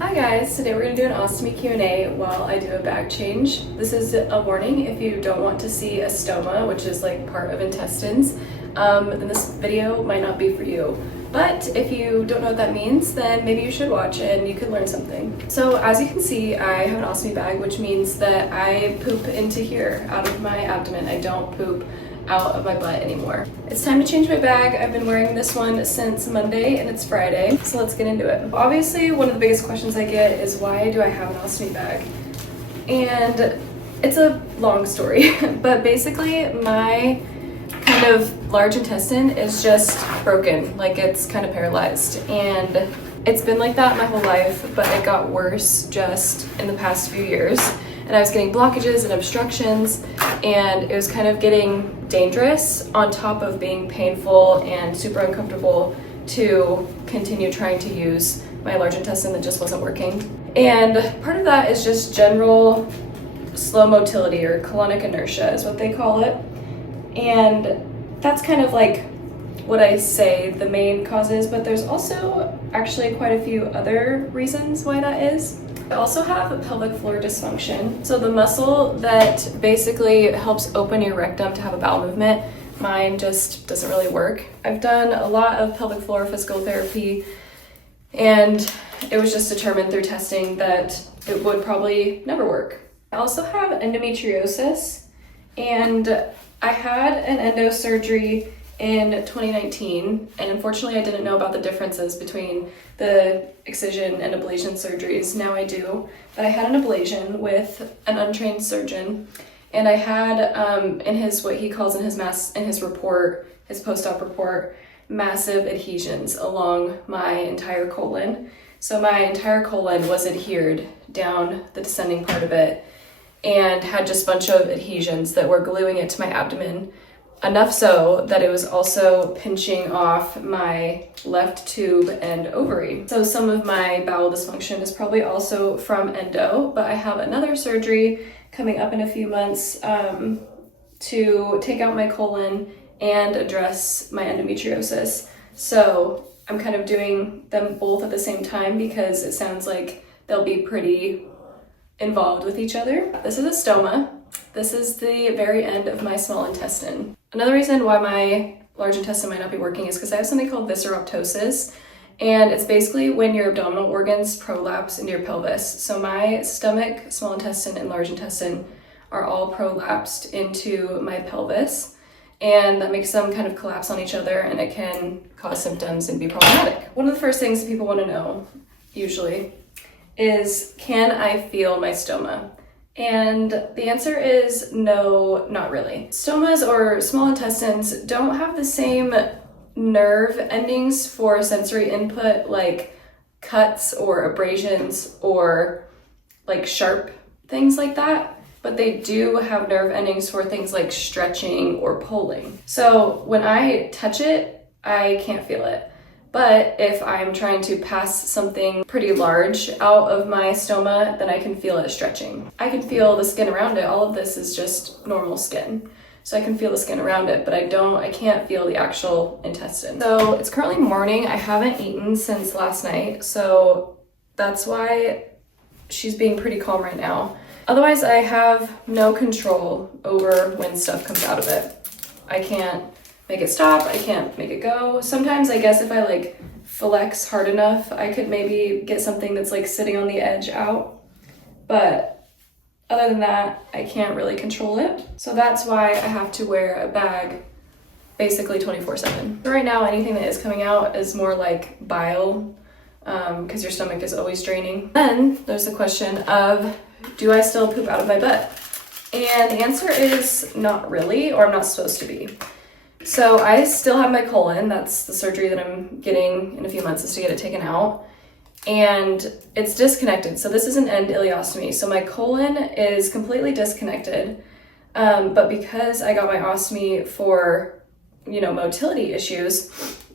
Hi guys, today we're going to do an ostomy Q&A while I do a bag change. This is a warning if you don't want to see a stoma, which is like part of intestines, then this video might not be for you. But if you don't know what that means, then maybe you should watch it and you could learn something. So as you can see, I have an ostomy bag, which means that I poop into here, out of my abdomen. I don't poop out of my butt anymore. It's time to change my bag. I've been wearing this one since Monday and it's Friday, so let's get into it. Obviously, one of the biggest questions I get is why do I have an ostomy bag? And it's a long story, but basically my kind of large intestine is just broken, like it's kind of paralyzed. And it's been like that my whole life, but it got worse just in the past few years. And I was getting blockages and obstructions, and it was kind of getting dangerous on top of being painful and super uncomfortable to continue trying to use my large intestine that just wasn't working. And part of that is just general slow motility, or colonic inertia is what they call it. And that's kind of like what I say the main cause is, but there's also actually quite a few other reasons why that is. I also have a pelvic floor dysfunction. So the muscle that basically helps open your rectum to have a bowel movement, mine just doesn't really work. I've done a lot of pelvic floor physical therapy, and it was just determined through testing that it would probably never work. I also have endometriosis, and I had an endo surgery in 2019, and unfortunately I didn't know about the differences between the excision and ablation surgeries. Now I do, but I had an ablation with an untrained surgeon, and I had in his, what he calls in his report, his post-op report, massive adhesions along my entire colon. So my entire colon was adhered down the descending part of it and had just a bunch of adhesions that were gluing it to my abdomen. Enough so that it was also pinching off my left tube and ovary. So some of my bowel dysfunction is probably also from endo, but I have another surgery coming up in a few months to take out my colon and address my endometriosis. So I'm kind of doing them both at the same time because it sounds like they'll be pretty involved with each other. This is a stoma. This is the very end of my small intestine. Another reason why my large intestine might not be working is because I have something called visceroptosis, and it's basically when your abdominal organs prolapse into your pelvis. So my stomach, small intestine, and large intestine are all prolapsed into my pelvis, and that makes them kind of collapse on each other, and it can cause symptoms and be problematic. One of the first things people want to know, usually, is can I feel my stoma? And the answer is no, not really. Stomas, or small intestines, don't have the same nerve endings for sensory input like cuts or abrasions or like sharp things like that, but they do have nerve endings for things like stretching or pulling. So when I touch it, I can't feel it. But if I'm trying to pass something pretty large out of my stoma, then I can feel it stretching. I can feel the skin around it. All of this is just normal skin. So I can feel the skin around it, but I can't feel the actual intestine. So it's currently morning. I haven't eaten since last night, so that's why she's being pretty calm right now. Otherwise, I have no control over when stuff comes out of it. I can't make it stop, I can't make it go. Sometimes I guess if I like flex hard enough, I could maybe get something that's like sitting on the edge out. But other than that, I can't really control it. So that's why I have to wear a bag basically 24/7. Right now, anything that is coming out is more like bile, because your stomach is always draining. Then there's the question of, do I still poop out of my butt? And the answer is not really, or I'm not supposed to be. So I still have my colon. That's the surgery that I'm getting in a few months, is to get it taken out. And it's disconnected. So this is an end ileostomy. So my colon is completely disconnected. But because I got my ostomy for, motility issues,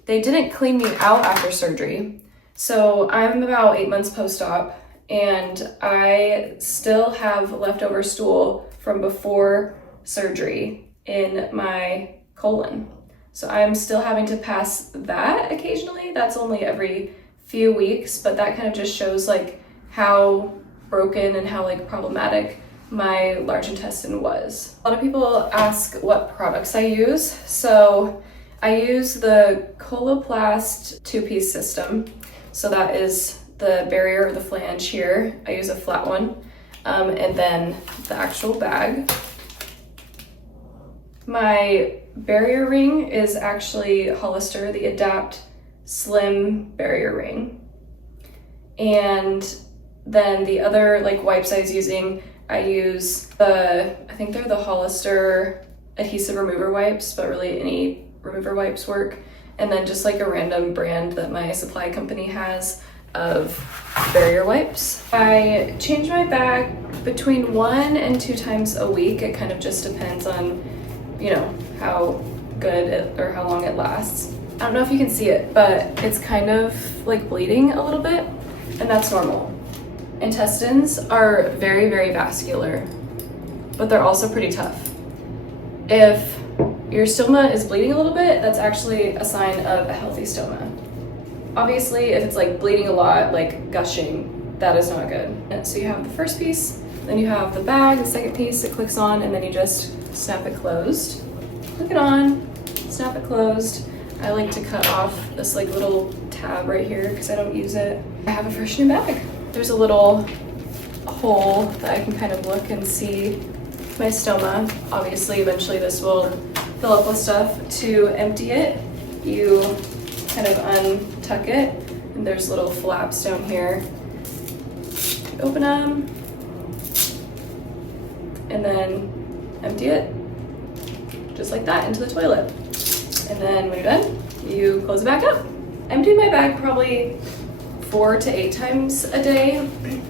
they didn't clean me out after surgery. So I'm about 8 months post-op, and I still have leftover stool from before surgery in my colon. So I'm still having to pass that occasionally. That's only every few weeks, but that kind of just shows like how broken and how like problematic my large intestine was. A lot of people ask what products I use. So I use the Coloplast 2-piece system. So that is the barrier or the flange here. I use a flat one. And then the actual bag. My barrier ring is actually Hollister, the Adapt Slim Barrier Ring. And then the other like wipes I was using, I use I think they're the Hollister adhesive remover wipes, but really any remover wipes work. And then just like a random brand that my supply company has of barrier wipes. I change my bag between 1 and 2 times a week. It kind of just depends on, you know, how good it, or how long it lasts. I don't know if you can see it, but it's kind of like bleeding a little bit, and that's normal. Intestines are very, very vascular, but they're also pretty tough. If your stoma is bleeding a little bit, that's actually a sign of a healthy stoma. Obviously, if it's like bleeding a lot, like gushing, that is not good. And so you have the first piece, then you have the bag, the second piece, it clicks on, and then you just snap it closed. Click it on, snap it closed. I like to cut off this like little tab right here because I don't use it. I have a fresh new bag. There's a little hole that I can kind of look and see my stoma. Obviously, eventually this will fill up with stuff. To empty it, you kind of untuck it, and there's little flaps down here. You open them, and then empty it, just like that, into the toilet. And then when you're done, you close it back up. I empty my bag probably 4 to 8 times a day.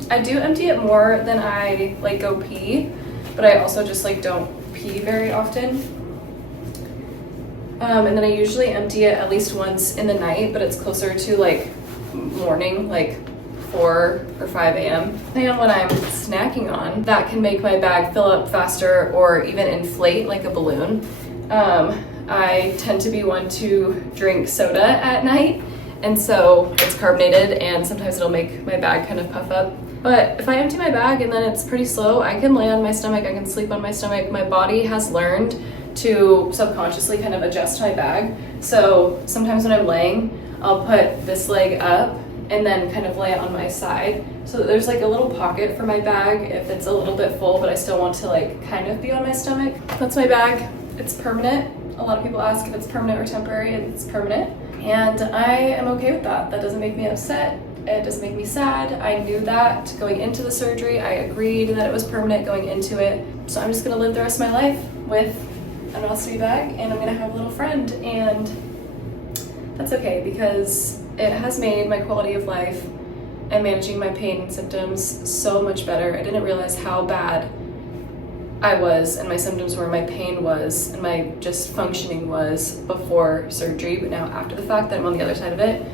I do empty it more than I like go pee, but I also just like don't pee very often. And then I usually empty it at least once in the night, but it's closer to like morning, like 4 or 5 a.m. Depending on what I'm snacking on, that can make my bag fill up faster or even inflate like a balloon. I tend to be one to drink soda at night, and so it's carbonated, and sometimes it'll make my bag kind of puff up. But if I empty my bag and then it's pretty slow, I can lay on my stomach, I can sleep on my stomach. My body has learned to subconsciously kind of adjust my bag. So sometimes when I'm laying, I'll put this leg up and then kind of lay it on my side, so that there's like a little pocket for my bag if it's a little bit full, but I still want to like kind of be on my stomach. That's my bag. It's permanent. A lot of people ask if it's permanent or temporary, and it's permanent. And I am okay with that. That doesn't make me upset. It doesn't make me sad. I knew that going into the surgery. I agreed that it was permanent going into it. So I'm just gonna live the rest of my life with an ostomy bag, and I'm gonna have a little friend, and that's okay because it has made my quality of life and managing my pain and symptoms so much better. I didn't realize how bad I was and my symptoms were, my pain was, and my just functioning was before surgery. But now after the fact that I'm on the other side of it,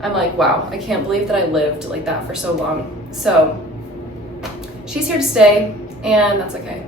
I'm like, wow, I can't believe that I lived like that for so long. So she's here to stay, and that's okay.